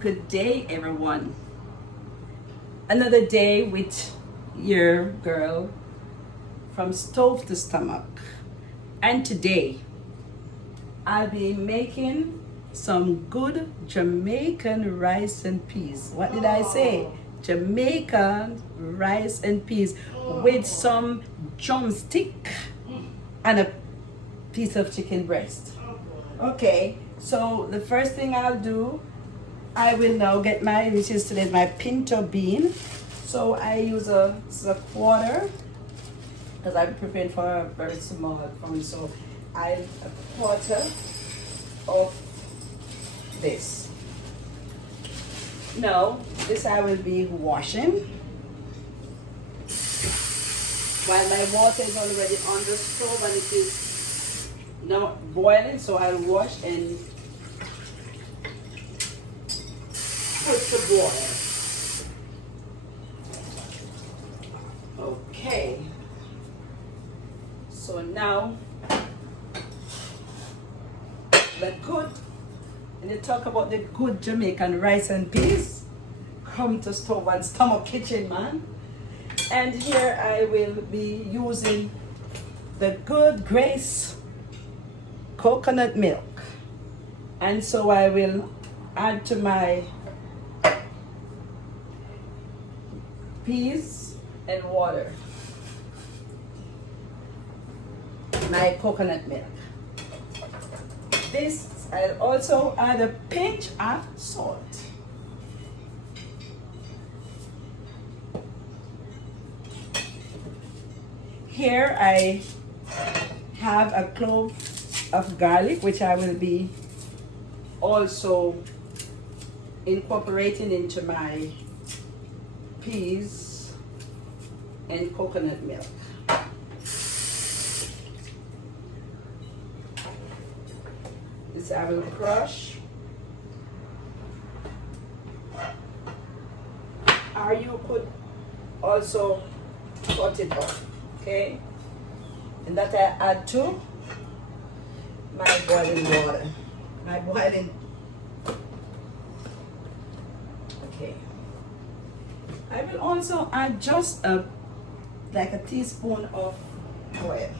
Good day, everyone. Another day with your girl from stove to stomach. And today, I'll be making some good Jamaican rice and peas. What did I say? Jamaican rice and peas with some drumstick and a piece of chicken breast. Okay, so the first thing I'll do, I will now get which is today my pinto bean. So I use a quarter, because I'm preparing for a very small family. So a quarter of this. Now, this I will be washing. While my water is already on the stove and it is now boiling, so I'll wash and put to boil. Okay. So now, when you talk about the good Jamaican rice and peas, come to Stove and Stomach Kitchen, man. And here I will be using the Good Grace coconut milk. And so I will add to my peas and water my coconut milk. This, I'll also add a pinch of salt. Here I have a clove of garlic, which I will be also incorporating into my peas and coconut milk. This I will crush, or you could also cut it up, okay? And that I add to my boiling water, okay. I will also add just like a teaspoon of oil.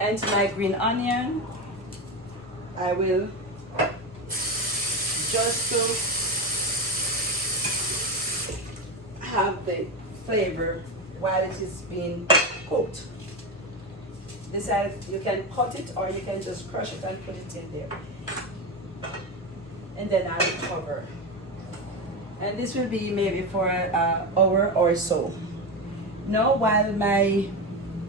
And my green onion, I will just to have the flavor while it is being cooked. This you can cut it or you can just crush it and put it in there. And then I will cover. And this will be maybe for an hour or so. Now while my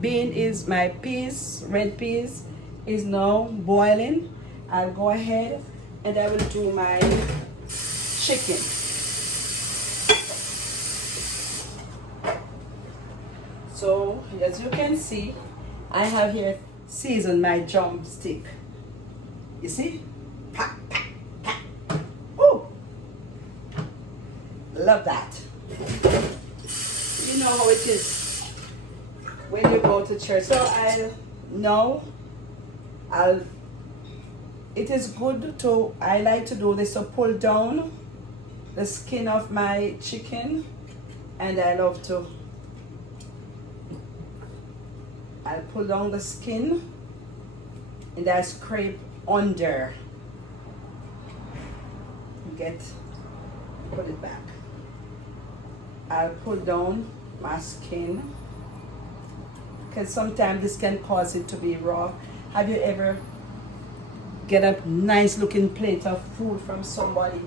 red peas is now boiling, I'll go ahead and I will do my chicken. So as you can see, I have here seasoned my drumstick. You see? Pa, pa, pa. Ooh! Love that. You know how it is when you go to church. So it is good to, I like to do this to pull down the skin of my chicken, and I love to, I'll pull down the skin and I scrape under, put it back. I'll pull down my skin, because sometimes this can cause it to be raw. Have you ever get a nice looking plate of food from somebody,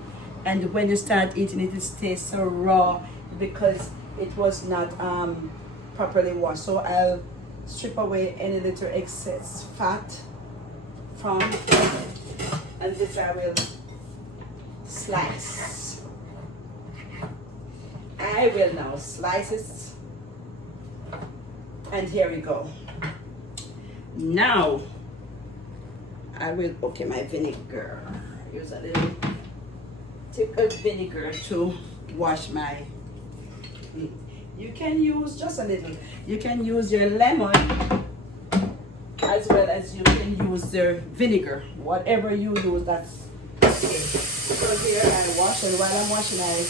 and when you start eating it, it tastes so raw because it was not properly washed? So I'll strip away any little excess fat from, and this I will slice. I will now slice it, and here we go. Now I will, okay, my vinegar. Use a little tip of vinegar to wash my You can use just a little. You can use your lemon as well as you can use the vinegar. Whatever you use, that's okay. So here I wash, and while I'm washing, I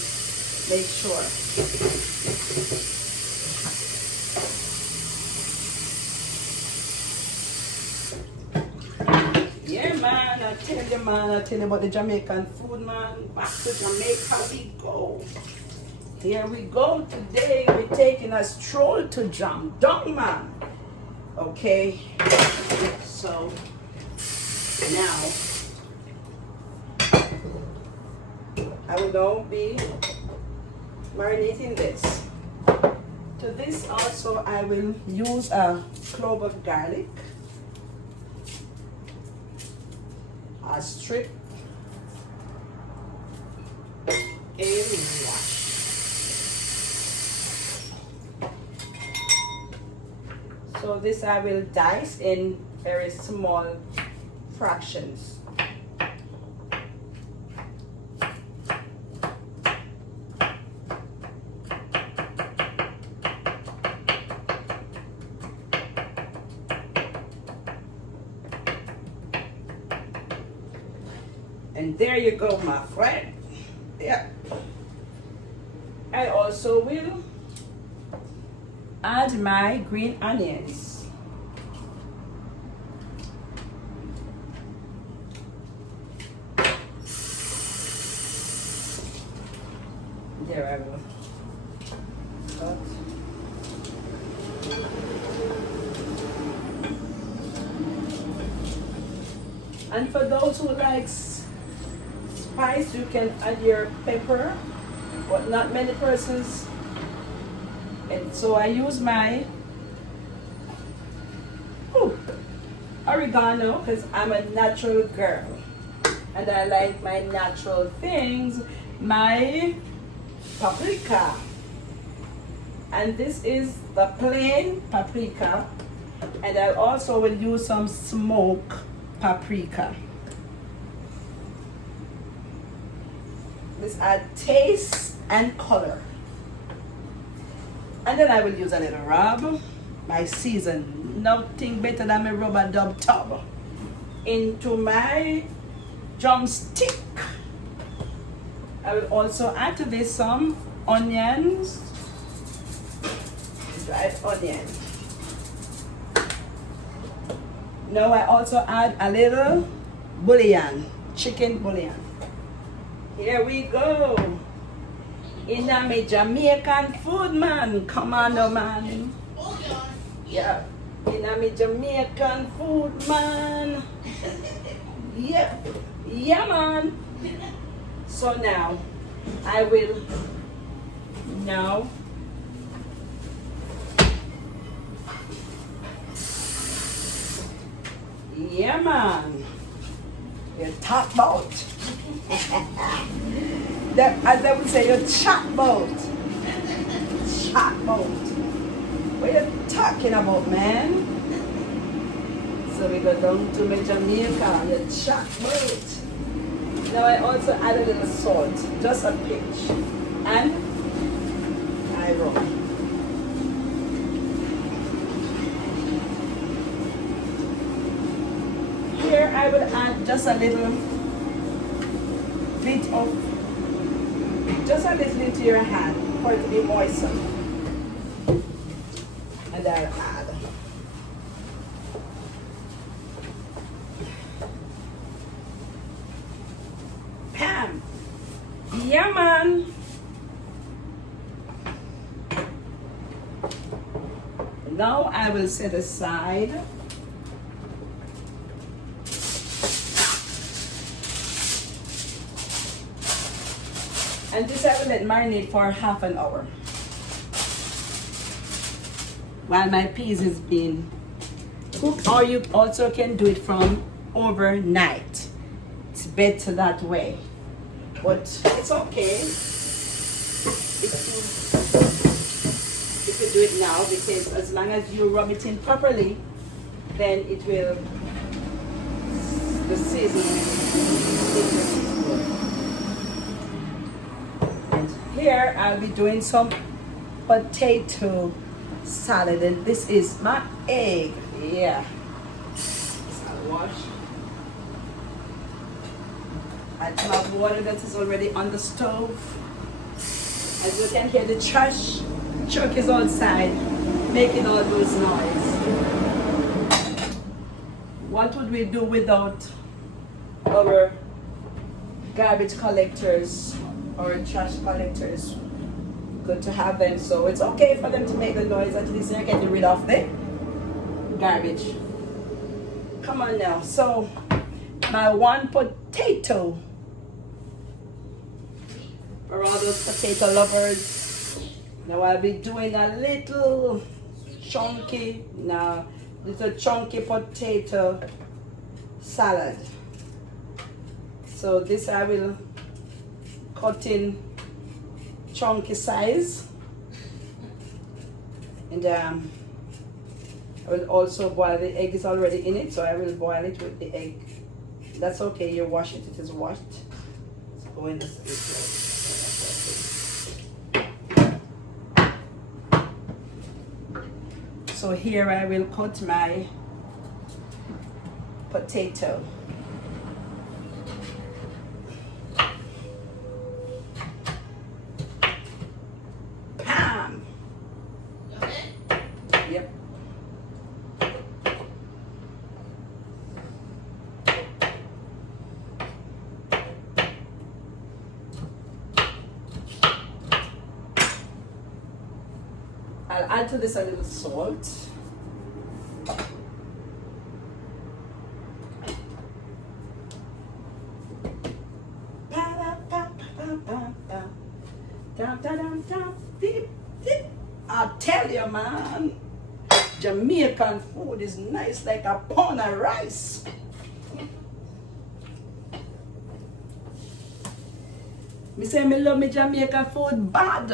make sure. Yeah, man, I tell you, man, I tell you about the Jamaican food, man. Back to Jamaica we go. Here we go. Today we're taking a stroll to Jam Dong, man. Okay, so now I will now be marinating this. To this also I will use a clove of garlic, a strip, a wash. So this I will dice in very small fractions. And there you go, my friend. Yeah. I also will add my green onions. There I will. Cut. And for those who likes spice, you can add your pepper, but not many persons. And so I use my oregano because I'm a natural girl and I like my natural things. My paprika, and this is the plain paprika, and I also will use some smoked paprika. This adds taste and color. And then I will use a little rub, my season. Nothing better than my rubber dub tub. Into my drumstick. I will also add to this some onions, dried onion. Now I also add a little bouillon, chicken bouillon. Here we go. In a Jamaican food, man. Come on, no man. Yeah. In a Jamaican food, man. Yeah. Yeah, man. So now, I will now yeah, man. Your top boat. That, as they would say, your chat boat. Chat boat. What are you talking about, man? So we go down to my Jamaica, your chat boat. Now I also add a little salt, just a pinch. And I roll. Here I will add just a little bit of just a little into your hand for it to be moistened. And I'll add Pam. Yeah, man. Now I will set aside and this I will let marinate for half an hour while my peas is being cooked, or you also can do it from overnight. It's better that way, but it's okay if you do it now, because as long as you rub it in properly, then it will, the seasoning is good. Here I'll be doing some potato salad, and this is my egg. Yeah, I'll wash. Add my water that is already on the stove. As you can hear, the trash truck is outside making all those noise. What would we do without our garbage collectors or trash collectors? Good to have them, so it's okay for them to make the noise. At least you're getting rid of the garbage. Come on now. So my one potato, for all those potato lovers, now I'll be doing a little chunky potato salad. So this I will cut in chunky size, and I will also boil. The egg is already in it, so I will boil it with the egg. That's okay, you wash it, it is washed. Let's go in this. So here I will cut my potato. Bam! Yep. I'll add to this a little salt. I tell you, man, Jamaican food is nice like a pound of rice. Me say me love me Jamaican food bad.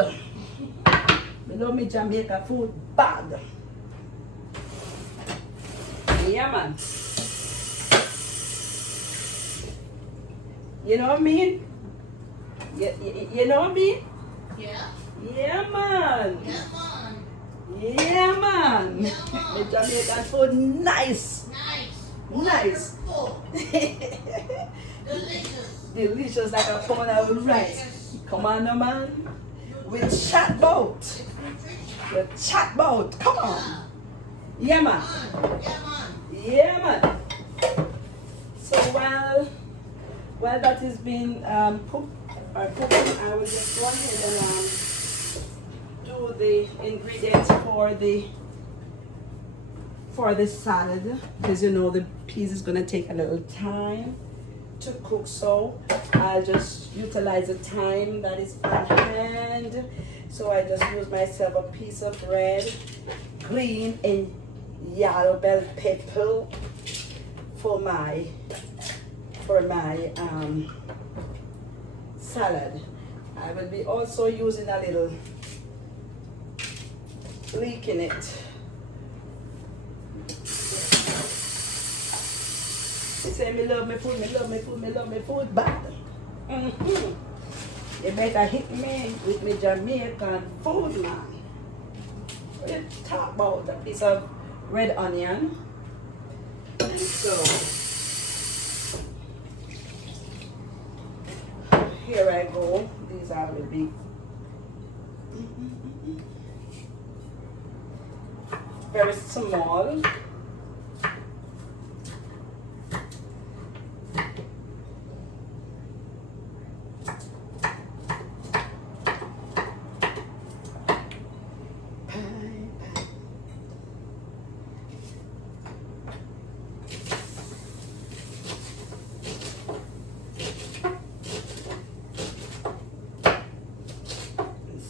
Me love me Jamaican food bad. Yeah, man. You know what I mean? You know what I mean? Yeah. Yeah, man. Yeah, man. Yeah, man. Yeah, man. The Jamaican food nice. Nice. Nice. Wonderful. Delicious. Delicious like a pound of rice. Come on, no man. With chat boat. The chat boat. Come on. Yeah, man. Yeah, man. Yeah, man. So while that is being cooking, I will just go ahead and do the ingredients for the salad, because you know the peas is gonna take a little time to cook. So I'll just utilize the time that is on hand. So I just use myself a piece of red, green, and yellow bell pepper for my salad. I will be also using a little leek in it. They say me love me food, me love me food, me love me food bad. You better hit me with me Jamaican food, man. What you talk about? A piece of red onion. So here I go. These are the big. Very small.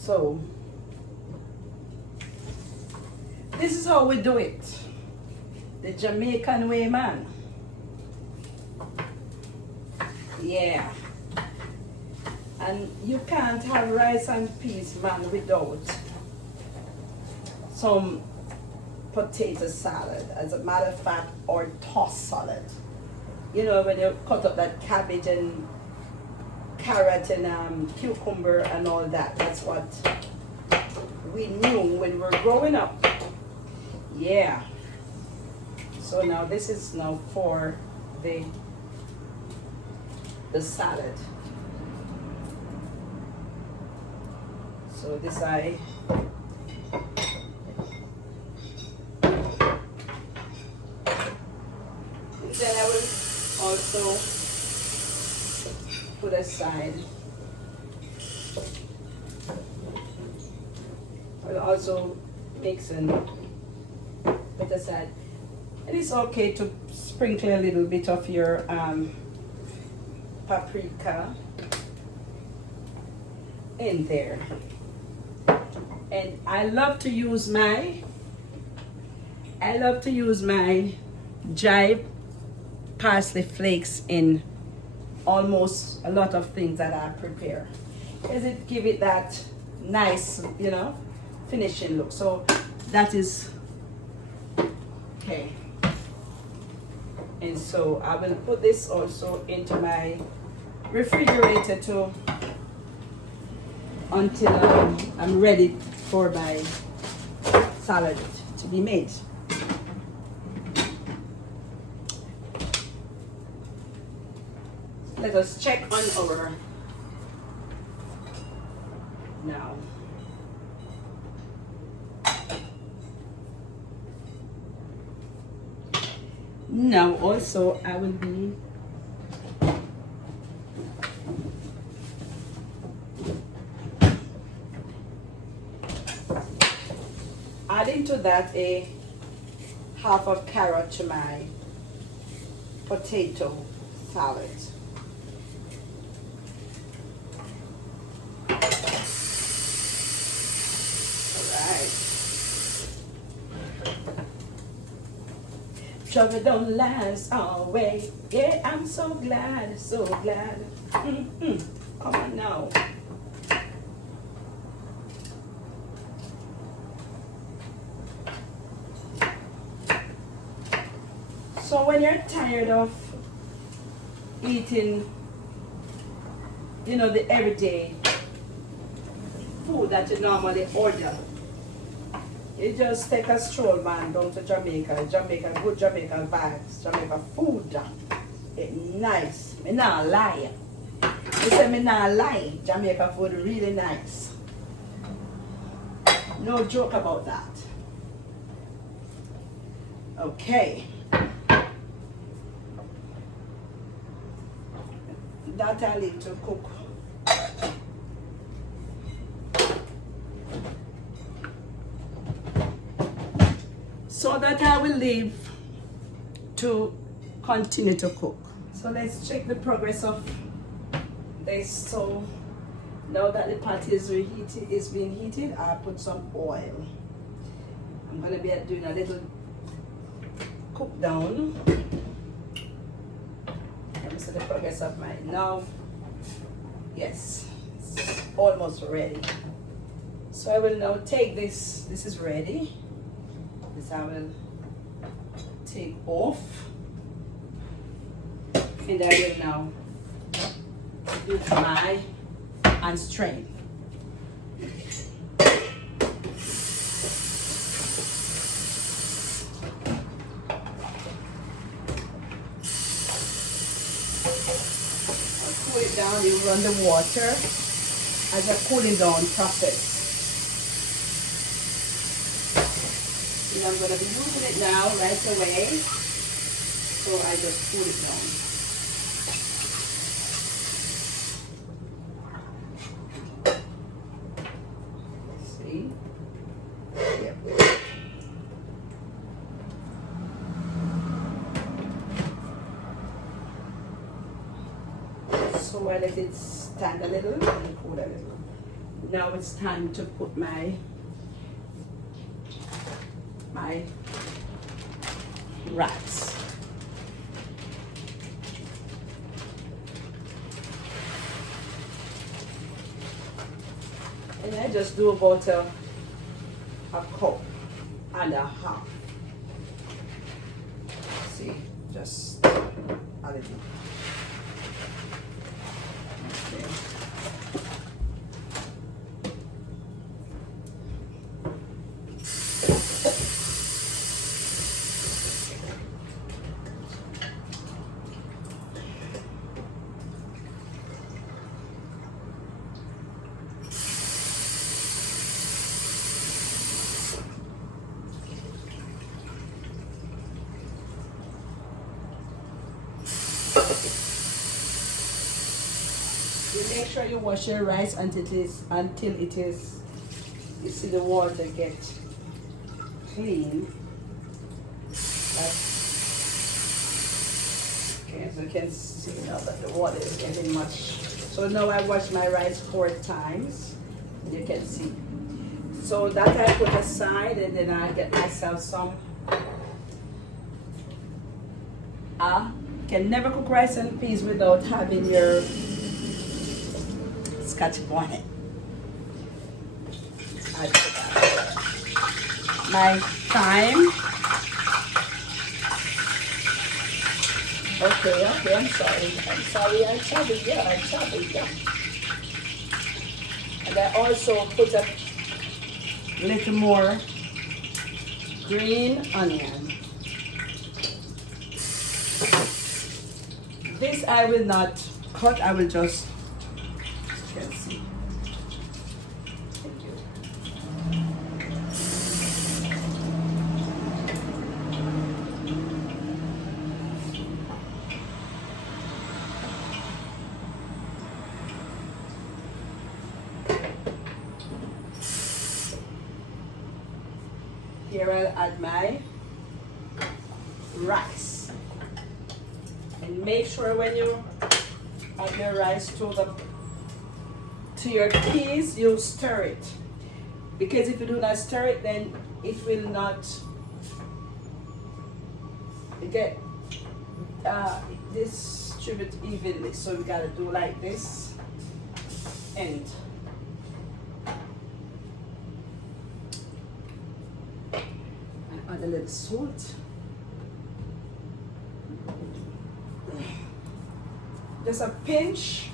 So this is how we do it, the Jamaican way, man. Yeah, and you can't have rice and peas, man, without some potato salad, as a matter of fact, or tossed salad. You know, when you cut up that cabbage and carrot and cucumber and all that, that's what we knew when we were growing up. Yeah. So now this is now for the salad. So this I then I will also put aside. I'll also mix and put aside. And it's okay to sprinkle a little bit of your paprika in there. And I love to use my dry parsley flakes in almost a lot of things that I prepare, because it give it that nice, you know, finishing look. So that is okay. And so I will put this also into my refrigerator to until I'm ready for my salad to be made. Let us check on our now. Now also I will be adding to that a half of carrot to my potato salad. Trouble don't last always. Yeah, I'm so glad, so glad. Come on now. So when you're tired of eating, you know, the everyday food that you normally order, you just take a stroll, man, down to Jamaica. Jamaica, good Jamaican vibes, Jamaica food. It's nice. Me not lie. You say me not lie. Jamaica food really nice. No joke about that. Okay. That I leave to cook. So that I will leave to continue to cook. So let's check the progress of this. So now that the pot is reheated, is being heated, I put some oil. I'm gonna be doing a little cook down. Let me see the progress of mine. Now, yes, it's almost ready. So I will now take this. This is ready. This I will take off, and I will now do my and strain. I'll cool it down. You run the water as a cooling down process. And I'm going to be using it now right away, so I just cool it down. See? Yep. So I let it stand a little and cool a little. Now it's time to put my rats. And I just do about a cup and a half. See, just a little. Okay. sure you wash your rice until it is, you see the water get clean. Okay, as you can see now that the water is getting much. So now I wash my rice 4 times. You can see. So that I put aside, and then I get myself some. Can never cook rice and peas without having your Scotch bonnet. I put that. My thyme. Okay, I'm sorry. I chop it, yeah. And I also put a little more green onion. This I will not cut, I will just, you can see. Thank you. Here I'll add my rice. And make sure when you add your rice to your peas, you stir it. Because if you do not stir it, then it will not get distribute evenly. So we gotta do like this and add a little salt. Just a pinch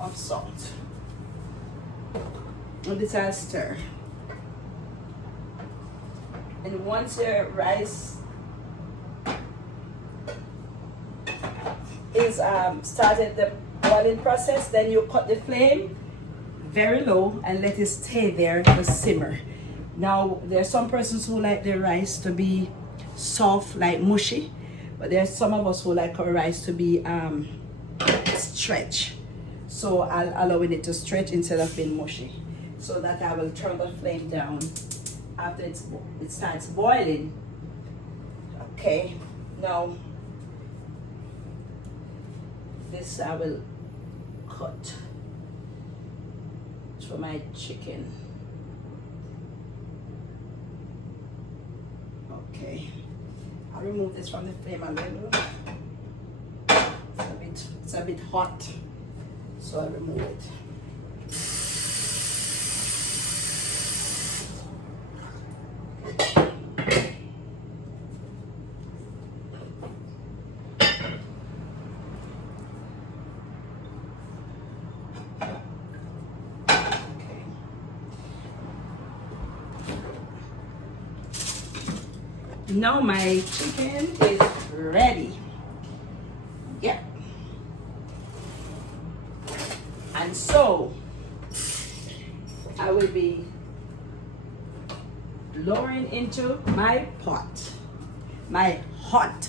of salt. And this I'll stir. And once your rice is started the boiling process, then you cut the flame very low and let it stay there to simmer. Now there are some persons who like their rice to be soft, like mushy, but there are some of us who like our rice to be stretch. So I'll allow it to stretch instead of being mushy. So that I will turn the flame down after it starts boiling. Okay, now this I will cut for my chicken. Okay, I'll remove this from the flame a little. It's a bit hot, so I'll remove it. Now my chicken is ready. Yeah. And so I will be lowering into my pot. My hot.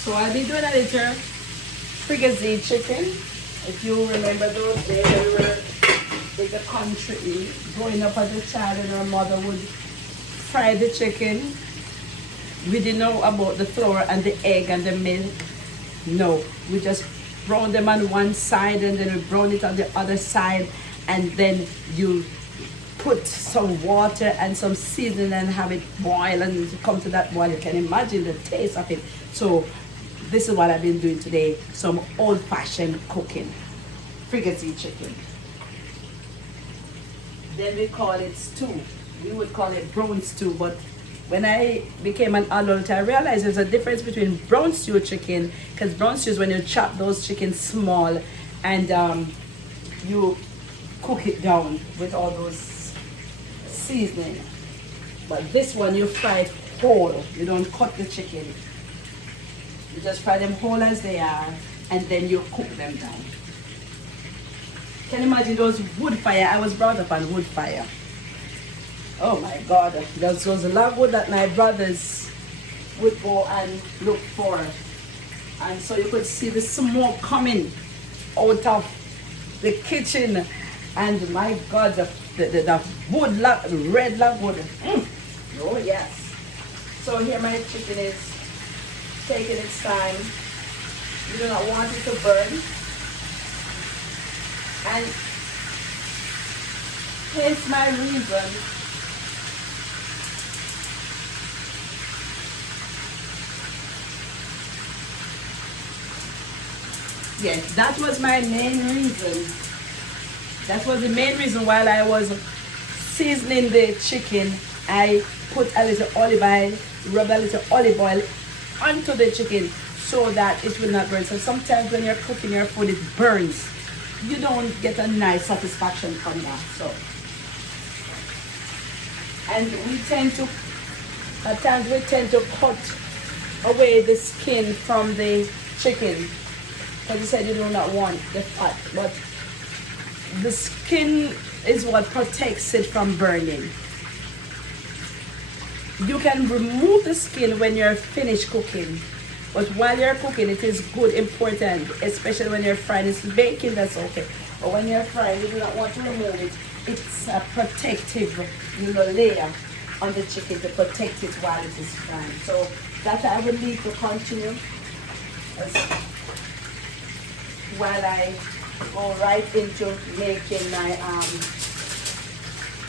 So I'll be doing a little fricassee chicken. If you remember those days when we were in the country, growing up as a child, and our mother would fry the chicken. We didn't know about the flour and the egg and the milk. No, we just brown them on one side and then we brown it on the other side, and then you put some water and some seasoning and have it boil, and to come to that boil, you can imagine the taste of it. So this is what I've been doing today, some old-fashioned cooking, fricassee chicken. Then we call it stew. We would call it brown stew, but when I became an adult, I realized there's a difference between brown stew chicken, because brown stew is when you chop those chickens small and you cook it down with all those seasoning. But this one you fry it whole. You don't cut the chicken. You just fry them whole as they are, and then you cook them down. Can you imagine those wood fire? I was brought up on wood fire. Oh my God, those was a lot of wood that my brothers would go and look for. And so you could see the smoke coming out of the kitchen. And my God, the wood, red log wood. Oh yes. So here my chicken is taking its time. You do not want it to burn. And here's my reason. Yes, that was my main reason. That was the main reason while I was seasoning the chicken. I put a little olive oil, rub a little olive oil onto the chicken so that it will not burn. So sometimes when you're cooking your food, it burns. You don't get a nice satisfaction from that. So, and we tend to, at times we tend to cut away the skin from the chicken because you said you do not want the fat, but the skin is what protects it from burning. You can remove the skin when you're finished cooking, but while you're cooking, it is good, important, especially when you're frying. It's baking, that's okay. But when you're frying, you do not want to remove it. It's a protective, layer on the chicken to protect it while it is frying. So that I will leave to continue while I go right into making my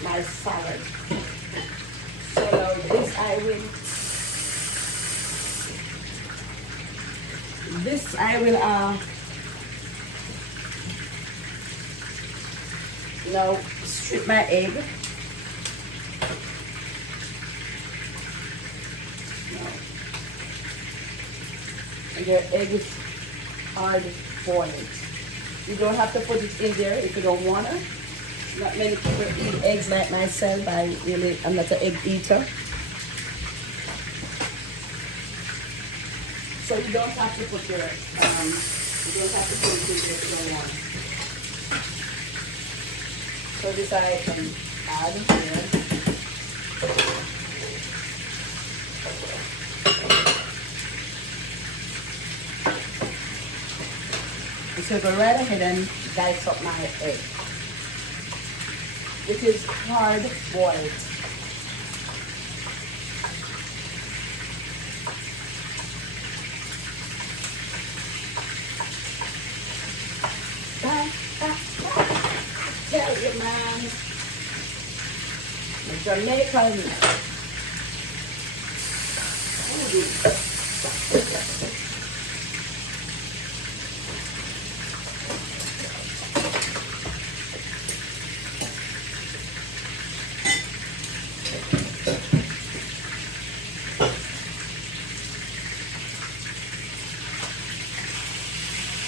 my salad. So now this I will now strip my egg. Now, and your egg is hard boiled. You don't have to put it in there if you don't want to. Not many people eat eggs like myself. I'm not an egg eater. So you don't have to put your, you don't have to put it in there if you don't want. So this I can add here. So go right ahead and dice up my egg. It is hard boiled. Tell you, man, the Jamaican.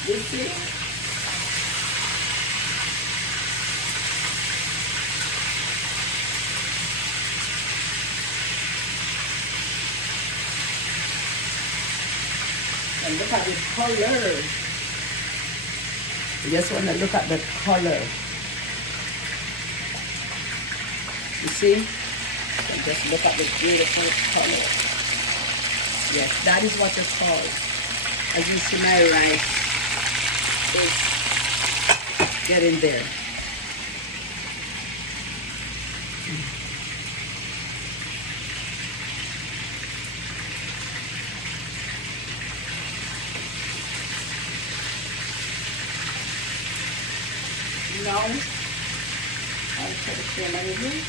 You see? And look at the color. You just want to look at the color. You see? And just look at the beautiful color. Yes, that is what it's called. As you see, my rice is getting there. Now, I'll put the cream in here.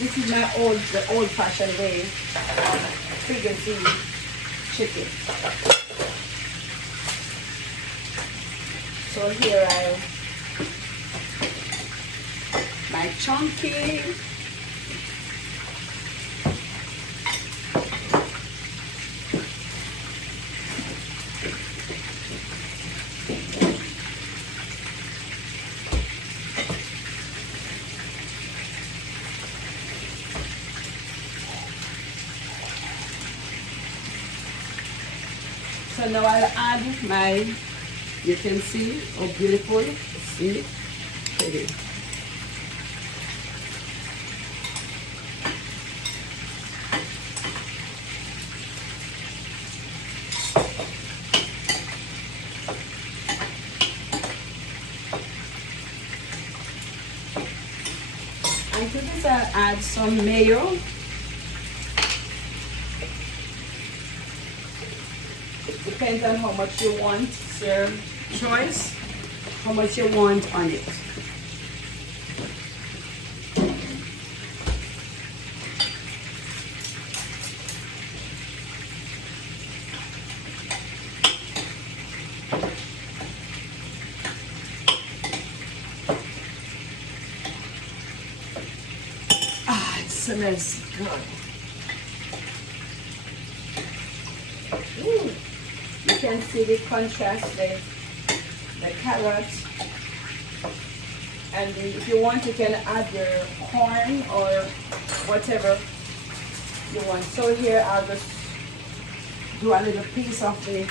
This is the old-fashioned way of fricassee chicken. So here my chunky So now I'll add my, you can see how beautiful, see, pretty. And to this I'll add some mayo. It depends on how much you want, it's your choice, how much you want on it. Ah, it smells good. Ooh. You can see the contrast, the carrots, and if you want you can add your corn or whatever you want. So here I'll just do a little piece of the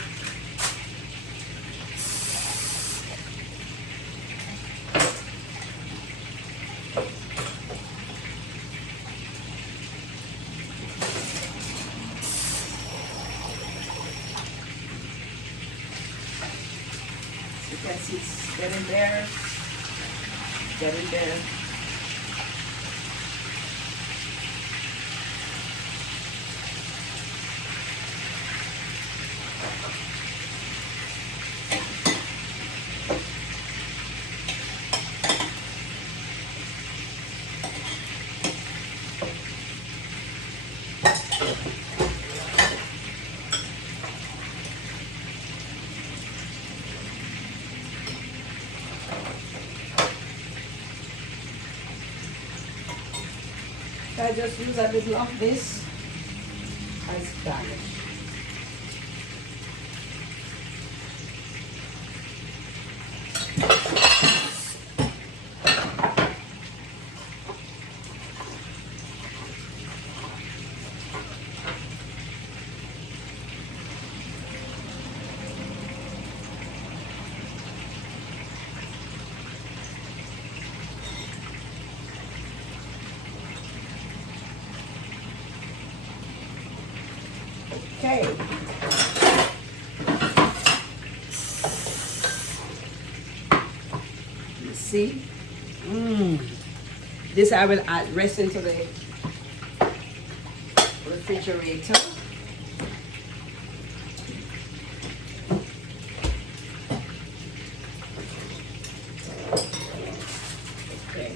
you can see it's getting there, getting there. I just use a little of this as garnish. Okay. You see? This I will add rest into the refrigerator. Okay.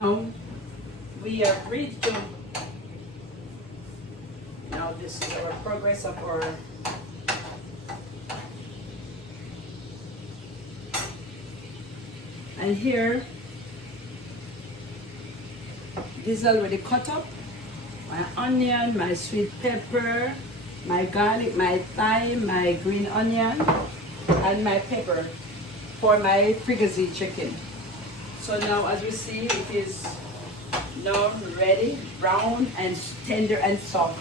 Now we are reached to, now this is our progress of our and here this is already cut up, my onion, my sweet pepper, my garlic, my thyme, my green onion, and my pepper for my fricassee chicken. So now as we see, it is now ready, brown and tender and soft.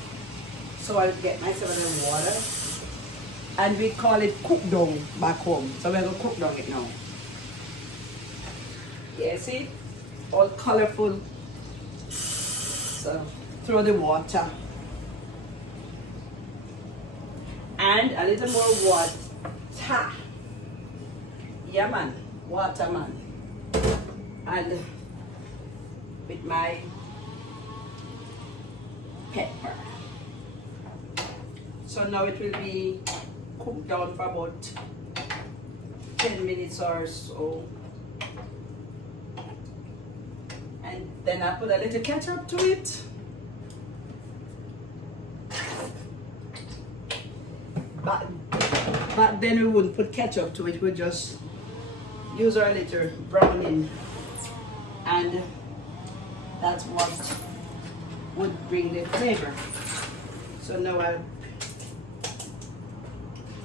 So I'll get myself a little water. And we call it cook down back home. So we're gonna cook down it now. Yeah, see? All colorful. So throw the water. And a little more water. Yeah man, water man. And with my pepper. So now it will be cooked down for about 10 minutes or so. And then I put a little ketchup to it. But then we wouldn't put ketchup to it, we'd just use our little browning. And that's what would bring the flavor. So now I'll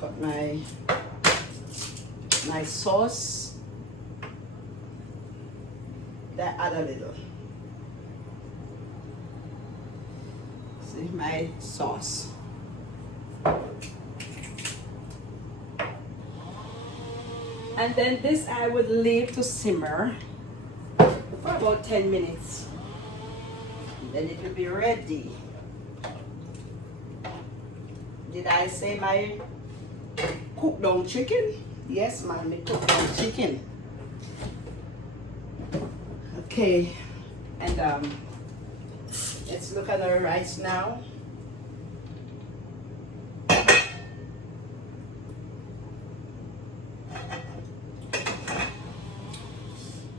cut my sauce. That add a little. my sauce. And then this I would leave to simmer for about 10 minutes. Then it will be ready. Did I say my cooked down chicken? Yes, ma'am, my cooked down chicken. Okay, and let's look at our rice now.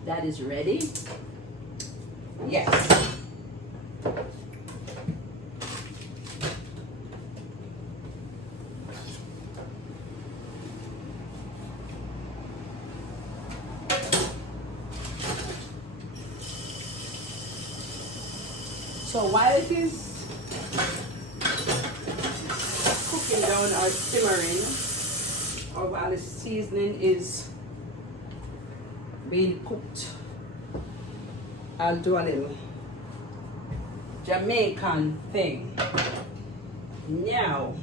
That is ready. Yes. So while it is cooking down or simmering, or while the seasoning is being cooked, I'll do a little Jamaican thing. Now,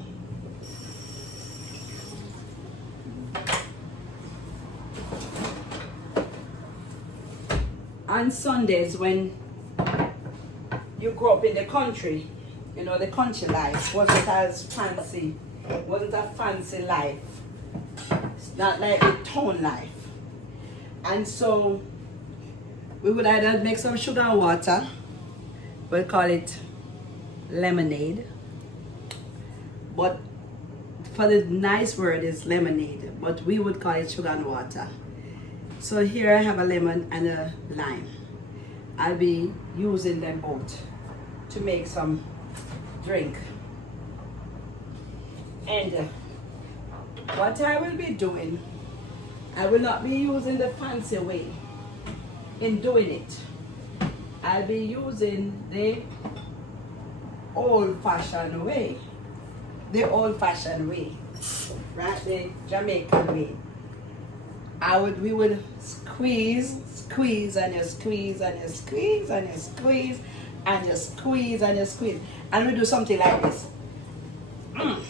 on Sundays when you grew up in the country, you know, the country life wasn't as fancy, wasn't a fancy life. It's not like the town life. And so we would either make some sugar and water, we'll call it lemonade. But for the nice word is lemonade, but we would call it sugar and water. So here I have a lemon and a lime. I'll be using them both to make some drink. And what I will be doing, I will not be using the fancy way in doing it. I'll be using the old-fashioned way. The old-fashioned way, right? The Jamaican way. We would squeeze, and you squeeze, and you squeeze, and you squeeze, and you squeeze, and you squeeze. And we do something like this. And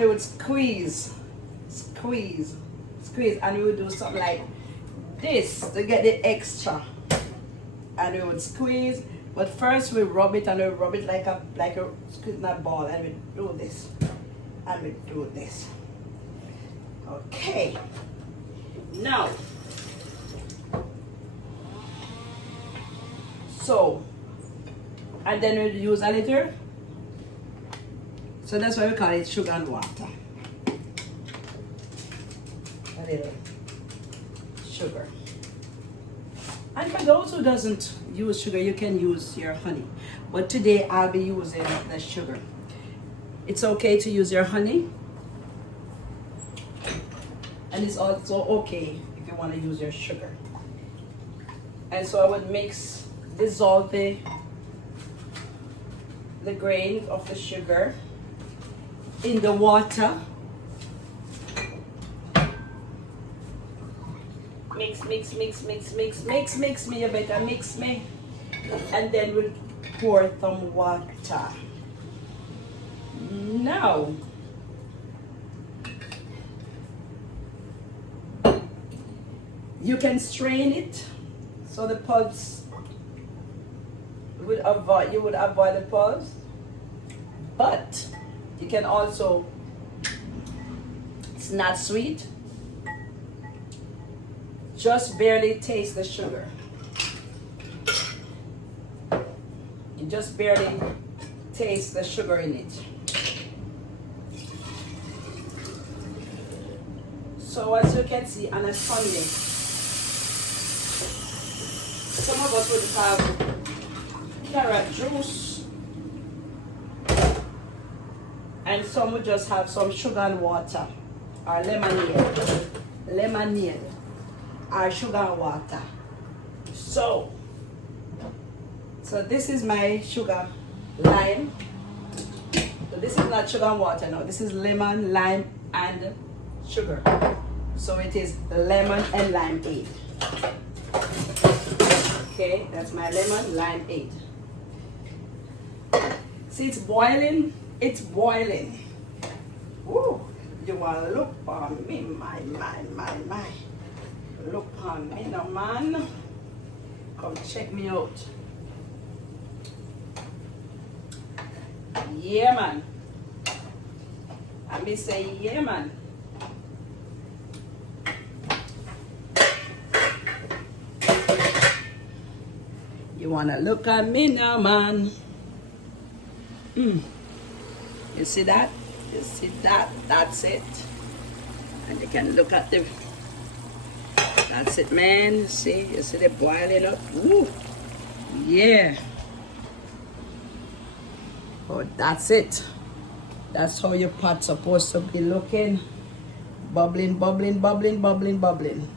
we would squeeze, and we would do something like this to get the extra. And we would squeeze, but first we rub it, and we rub it like a squeezing a ball, and we do this, and we do this. Okay. Now, so, and then we use a little. So that's why we call it sugar and water. A little sugar. And for those who doesn't use sugar, you can use your honey. But today I'll be using the sugar. It's okay to use your honey. And it's also okay if you want to use your sugar. And so I would dissolve the grain of the sugar in the water. Mix me, you better mix me. And then we'll pour some water. Now, you can strain it so the pulps you would avoid the pulps, but you can also, it's not sweet, just barely taste the sugar. You just barely taste the sugar in it. So as you can see, on a Sunday, some of us would have carrot juice, and some would just have some sugar and water, or lemonade, or sugar and water. So this is my sugar lime. So this is not sugar and water, no. This is lemon, lime, and sugar. So it is lemon and limeade. Okay, that's my lemon limeade. See, it's boiling. It's boiling. Woo! You want to look on me, my. Look on me now, man. Come check me out. Yeah, man. I may say, yeah, man. You wanna look at me now, man? You see that? You see that? That's it. And you can look at the. That's it, man. You see the boiling up. Woo! Yeah. Oh, that's it. That's how your pot's supposed to be looking. Bubbling, bubbling, bubbling, bubbling, bubbling.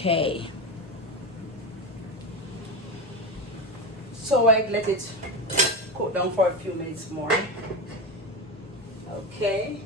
Okay. So I let it cook down for a few minutes more. Okay.